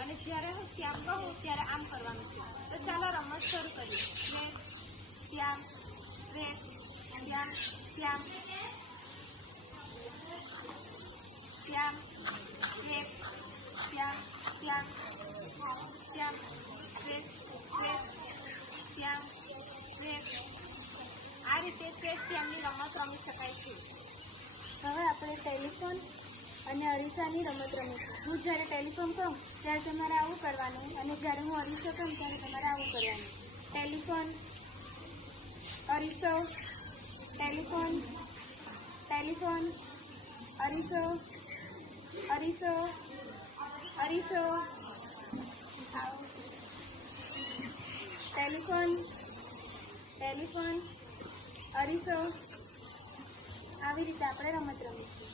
અને જ્યારે હું શ્યામ કહું ત્યારે આમ કરવાનું છે. તો ચાલો રમત શરૂ કરીએ. શ્વેત, શ્યામ, શ્વેત, શ્યામ, શ્યામ, શ્યામ, શ્વેત, શ્યામ, શ્યામ, શ્યામ, શ્વેત, શ્વેત, શ્યામ, શ્વેત. આ રીતે શ્વેત શ્યામની રમત રમી શકાય છે. હવે આપણે ટેલિફોન અને અરીસાની રમત રમીશું. હું જ્યારે ટેલિફોન કહું ત્યારે તમારે આવું કરવાનું અને જ્યારે હું અરીસો કહું ત્યારે તમારે આવું કરવાનું. ટેલિફોન, અરીસો, ટેલિફોન, ટેલિફોન, અરીસો, અરીસો, અરીસો, ટેલિફોન, ટેલિફોન, અરીસો. આવી રીતે આપણે રમત રમીશું.